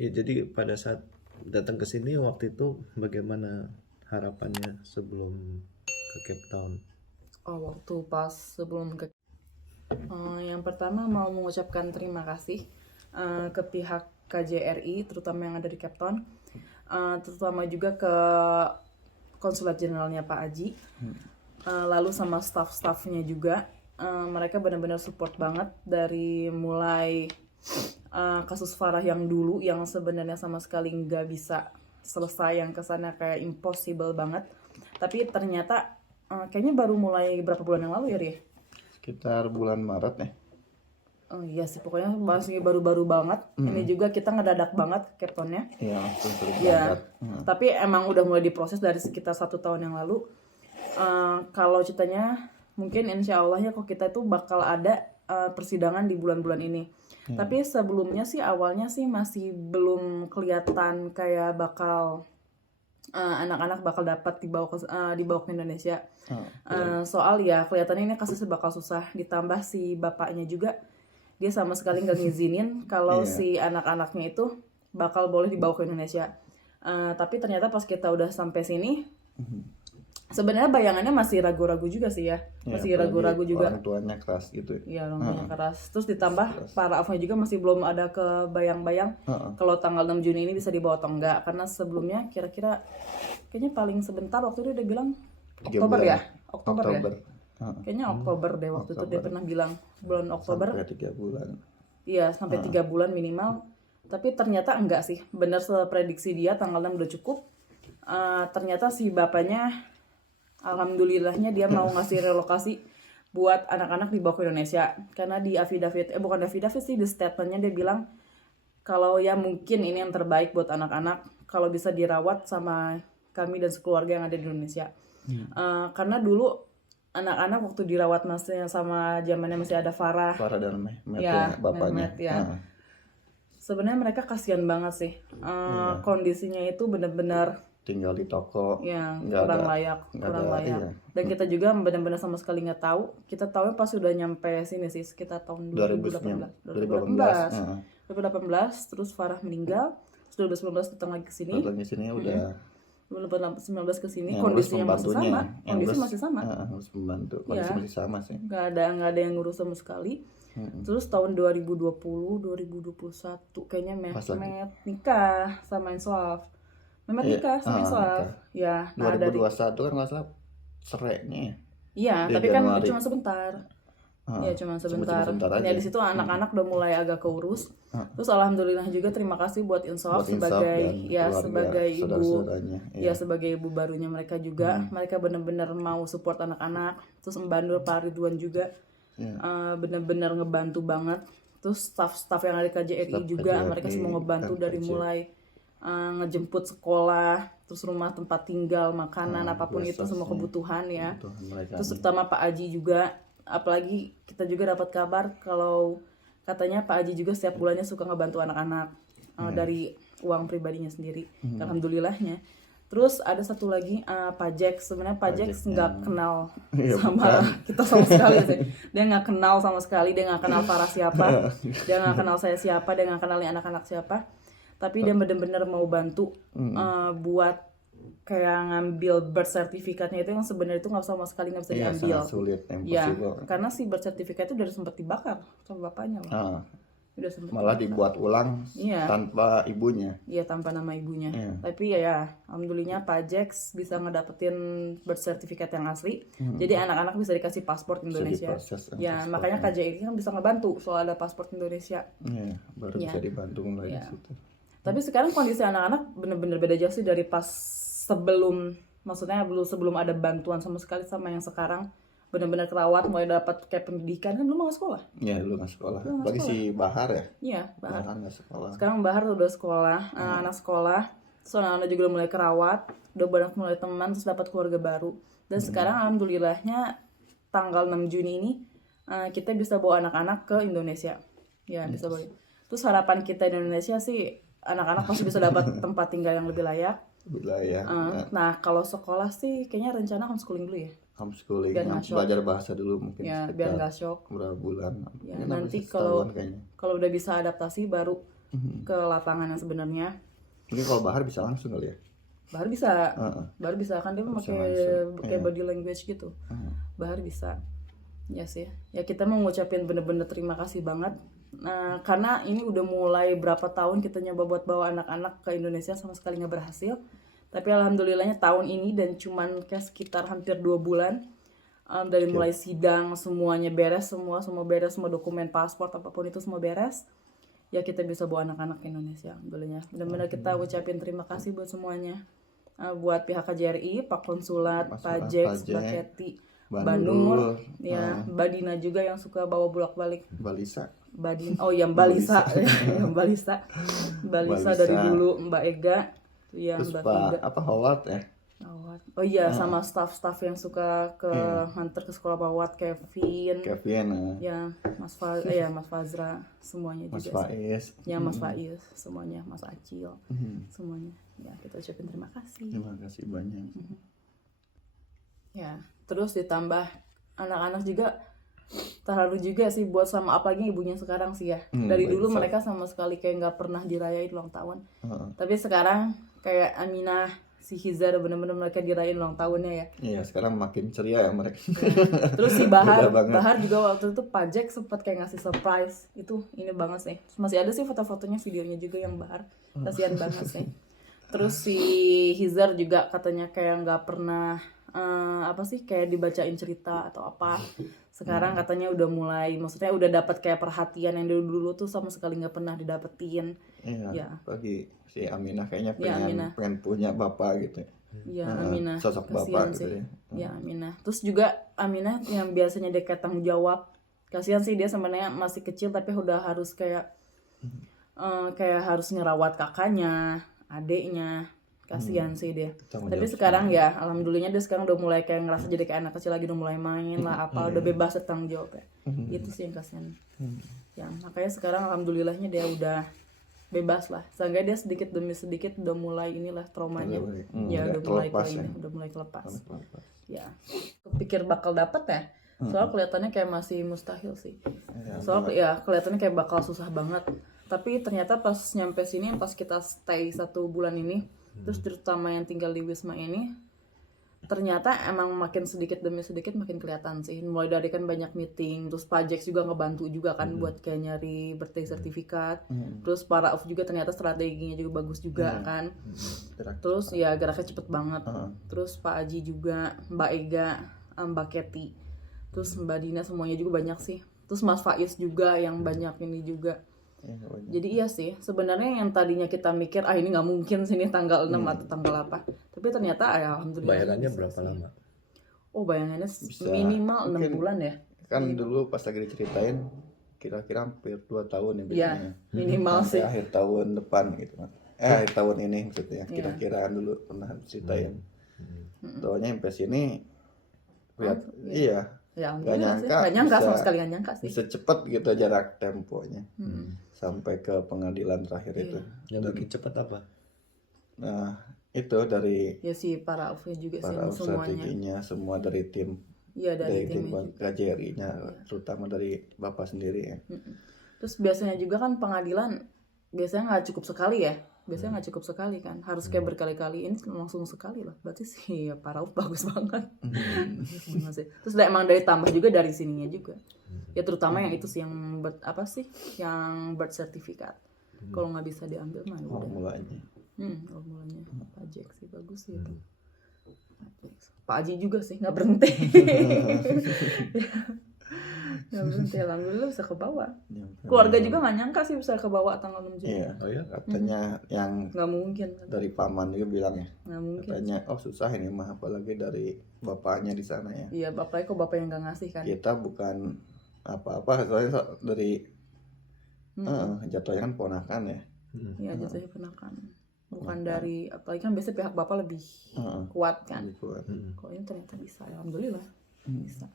Ya, jadi pada saat datang ke sini waktu itu bagaimana harapannya sebelum ke Cape Town? Waktu pas sebelum ke yang pertama mau mengucapkan terima kasih ke pihak KJRI terutama yang ada di Cape Town, terutama juga ke konsulat jenderalnya Pak Aji, lalu sama staff-staffnya juga. Mereka benar-benar support banget dari mulai kasus Farah yang dulu yang sebenarnya sama sekali nggak bisa selesai, yang kesana kayak impossible banget, tapi ternyata kayaknya baru mulai berapa bulan yang lalu ya Ri? Sekitar bulan Maret nih. Oh iya sih, pokoknya masih baru-baru banget. Ini juga kita ngedadak banget Captonnya. Iya, langsung suruh Ya, berangkat. tapi emang udah mulai diproses dari sekitar 1 tahun yang lalu. Kalau ceritanya mungkin insya Allahnya kok kita itu bakal ada persidangan di bulan-bulan ini. Tapi sebelumnya sih awalnya sih masih belum kelihatan kayak bakal anak-anak bakal dapat dibawa ke Indonesia. Soal ya kelihatannya ini kasusnya bakal susah, ditambah si bapaknya juga dia sama sekali nggak ngizinin kalau si anak-anaknya itu bakal boleh dibawa ke Indonesia. Tapi ternyata pas kita udah sampai sini, sebenarnya bayangannya masih ragu-ragu juga sih ya, masih ragu-ragu juga. Orang tuanya keras gitu. Iya, orang tuanya keras. Terus ditambah para afnya juga masih belum ada kebayang-bayang kalau tanggal 6 Juni ini bisa dibawa atau enggak, karena sebelumnya kira-kira kayaknya paling sebentar waktu itu dia bilang 3 Oktober bulan. ya, Oktober ya. Kayaknya Oktober deh waktu itu dia pernah bilang bulan Oktober. Sampai 3 bulan. Iya, sampai 3 bulan minimal. Tapi ternyata enggak sih, benar seprediksi dia tanggal 6 udah cukup. Ternyata si bapaknya, alhamdulillahnya dia mau ngasih relokasi buat anak-anak dibawa ke Indonesia. Karena di affidavit, bukan affidavit sih, di statementnya dia bilang kalau ya mungkin ini yang terbaik buat anak-anak kalau bisa dirawat sama kami dan sekeluarga yang ada di Indonesia. Karena dulu anak-anak waktu dirawat masih sama zamannya masih ada Farah dan Mehmet ya, bapaknya. Mehmet, ya. Sebenarnya mereka kasihan banget sih. Kondisinya itu benar-benar Tinggal di toko. yang kurang layak. Iya. Dan kita juga benar-benar sama sekali nggak tahu. Kita tahu pas sudah nyampe sini sih sekitar tahun 2018. 2018 terus Farah meninggal. Terus 2019 datang lagi ke sini. Datang ke sini udah 2019 ke sini kondisinya masih sama. Kondisi masih sama. Harus membantu. Kondisi masih sama sih. Nggak ada yang ngurus sama sekali. Terus tahun 2020, 2021 kayaknya Mehmet nikah sama Enslaf. Mehmet nikah sama Enslaf. Ya, nah 2021 kan nggak salah cerainya. Iya, tapi kan cuma sebentar. Ya cuma sebentar. Ya di situ anak-anak udah mulai agak keurus. Terus alhamdulillah juga terima kasih buat Insaf sebagai ibu, ya sebagai ibu barunya mereka juga. Mereka benar-benar mau support anak-anak. Terus Mbak Pak Ridwan juga benar-benar ngebantu banget. Terus staff yang ada di KJRI juga mereka semua ngebantu dari mulai ngejemput sekolah, terus rumah tempat tinggal, makanan apapun itu semua kebutuhan ya. Terus terutama Pak Aji juga. Apalagi kita juga dapat kabar kalau katanya Pak Aji juga setiap bulannya suka ngebantu anak-anak dari uang pribadinya sendiri. Alhamdulillahnya. Terus ada satu lagi Pak Jack. Sebenarnya Pak Jack nggak kenal sama kita sama sekali sih. Dia nggak kenal sama sekali. Dia nggak kenal Farah siapa. Dia nggak kenal saya siapa. Dia nggak kenal anak-anak siapa. Tapi dia benar-benar mau bantu buat kayak ngambil birth certificate-nya itu yang sebenarnya itu sama sekali nggak bisa diambil. Sangat sulit, ya, karena si birth certificate itu udah sempat dibakar sama bapaknya loh. Malah dibuat ulang tanpa ibunya. Iya, tanpa nama ibunya. Tapi ya alhamdulillahnya Pak Jax bisa ngedapetin birth certificate yang asli. Jadi anak-anak bisa dikasih paspor Indonesia. Ya, makanya KJRI kan bisa ngebantu soal ada paspor Indonesia. Iya, baru bisa dibantu mulai di situ. Tapi sekarang kondisi anak-anak bener-bener beda jauh sih dari pas sebelum ada bantuan sama sekali sama yang sekarang benar-benar kerawat, mulai dapat kayak pendidikan. Kan belum mau sekolah. Iya, dulu nggak sekolah. Bagi si Bahar ya. Iya, Bahar nggak sekolah. Sekarang Bahar udah sekolah, anak sekolah. Soalnya anak juga udah mulai kerawat, udah banyak mulai teman, terus dapat keluarga baru. Dan sekarang alhamdulillahnya tanggal 6 Juni ini kita bisa bawa anak-anak ke Indonesia. Ya, bisa bawa. Terus harapan kita di Indonesia sih anak-anak pasti bisa dapat tempat tinggal yang lebih layak. Nah, kalau sekolah sih kayaknya rencana homeschooling dulu ya. Homeschooling, belajar bahasa dulu mungkin. Ya, biar nggak shock. Berapa bulan. Ya, nanti kalau udah bisa adaptasi baru ke lapangan yang sebenarnya. Mungkin kalau Bahar bisa langsung kali ya. Bahar bisa, Bahar bisa kan dia pakai body language gitu. Bahar bisa, ya sih. Ya kita mau ngucapin bener-bener terima kasih banget. Nah, karena ini udah mulai berapa tahun kita nyoba buat bawa anak-anak ke Indonesia sama sekali nggak berhasil. Tapi alhamdulillahnya tahun ini dan cuman kayak sekitar hampir 2 bulan dari mulai sidang semuanya beres, semua beres, semua dokumen paspor apapun itu semua beres. Ya kita bisa bawa anak-anak ke Indonesia, alhamdulillah. Benar-benar kita ucapin terima kasih buat semuanya. Buat pihak KJRI, Pak Konsulat, Pak Jax, Mbak Keti, Bandung, ya, Mbak Dina juga yang suka bawa bolak-balik. Balisa. Yang Balisa, yang Balisa dari dulu, Mbak Ega, ya, terus Mbak Pak Fida. Howat ya. Oh iya, sama staff-staff yang suka nganter ke sekolah Bawat, Kevin, ya, Mas Fazra, semuanya Mas juga. Faiz. Ya, Mas Faiz, semuanya, Mas Acil, semuanya. Ya, kita ucapin terima kasih. Terima kasih banyak. Ya, terus ditambah anak-anak juga terharu juga sih buat sama apalagi ibunya sekarang sih ya. Dari dulu mereka sama sekali kayak nggak pernah dirayain ulang tahun. Tapi sekarang kayak Aminah, si Hizar bener-bener mereka dirayain ulang tahunnya ya. Iya, sekarang makin ceria ya mereka. Terus si Bahar juga waktu itu Pak Jack sempat kayak ngasih surprise. Itu ini banget sih. Terus masih ada sih foto-fotonya, videonya juga yang Bahar. Kasihan banget sih. Terus si Hizar juga katanya kayak nggak pernah kayak dibacain cerita atau apa. Sekarang katanya udah mulai, maksudnya udah dapat kayak perhatian yang dulu tuh sama sekali nggak pernah didapetin. Iya. Bagi si Aminah kayaknya pengen punya bapak gitu. Iya, Aminah. Sosok bapak gitu ya. Ya, Aminah. Terus juga Aminah yang biasanya dia kayak tanggung jawab. Kasihan sih dia sebenarnya masih kecil tapi udah harus kayak harus ngerawat kakaknya, adeknya. Kasihan sih dia. Tapi sekarang ya alhamdulillahnya dia sekarang udah mulai kayak ngerasa jadi kayak anak kecil lagi, udah mulai main lah udah bebas bertanggung jawab ya. Itu sih yang kasihan. Ya makanya sekarang alhamdulillahnya dia udah bebas lah. Sehingga dia sedikit demi sedikit udah mulai inilah traumanya. Ya udah mulai kelepas. Ya. Kepikir bakal dapet ya. Soalnya kelihatannya kayak masih mustahil sih. Soalnya ya kelihatannya kayak bakal susah banget. Tapi ternyata pas nyampe sini, pas kita stay 1 bulan ini, terus terutama yang tinggal di Wisma ini, ternyata emang makin sedikit demi sedikit makin kelihatan sih. Mulai dari kan banyak meeting, terus Pak Jax juga ngebantu juga kan buat kayak nyari birthday sertifikat. Terus Pak Rauf juga ternyata strateginya juga bagus juga kan. Terus ya geraknya cepet banget. Terus Pak Aji juga, Mbak Ega, Mbak Keti, terus Mbak Dina, semuanya juga banyak sih. Terus Mas Faiz juga yang banyak ini juga. Jadi iya sih, sebenarnya yang tadinya kita mikir ini nggak mungkin sini tanggal 6 atau tanggal apa, tapi ternyata alhamdulillah. Bayarannya berapa lama? Oh, bayarannya minimal 6 bulan ya. Kan dulu pas lagi diceritain kira-kira hampir 2 tahun ya biasanya. Minimal sih. Akhir tahun depan gitu kan. Akhir tahun ini maksudnya. Kira-kira dulu pernah diceritain. Soalnya sampai sini iya. Ya, gak nyangka sama sekali, gak nyangka sih. Bisa cepet gitu jarak temponya. Sampai ke pengadilan terakhir itu. Yang bikin cepet apa? Nah, itu dari ya si para UV juga sih semuanya. Strateginya semua dari tim. Iya, dari tim KJRI-nya, terutama dari Bapak sendiri ya. Terus biasanya juga kan pengadilan biasanya nggak cukup sekali ya. Biasanya nggak cukup sekali kan, harus kayak berkali-kali. Ini langsung sekali lah, berarti sih ya Pak Rauf bagus banget. Terus emang dari tambah juga dari sininya juga. Ya terutama yang itu sih yang yang birth certificate. Kalau nggak bisa diambil mah udah. Mulanya. Mulanya Pak Jack sih bagus sih itu. Pak Aji juga sih nggak berhenti. Nggak berhenti, alhamdulillah bisa ke bawah. Keluarga juga nggak nyangka sih bisa ke bawah tanggal 6 Juli. Iya, katanya yang nggak mungkin. Dari paman juga bilang ya. Nggak mungkin. Katanya susah ini mah, apalagi dari bapaknya di sana ya. Iya, bapaknya kok bapak yang nggak ngasih kan. Kita bukan apa-apa, soalnya dari jatuhnya kan ponakan ya. Iya, jatuhnya ponakan. Bukan dari, apalagi kan biasanya pihak bapak lebih kuat kan. Lebih kuat. Kalau ini ternyata bisa, alhamdulillah bisa.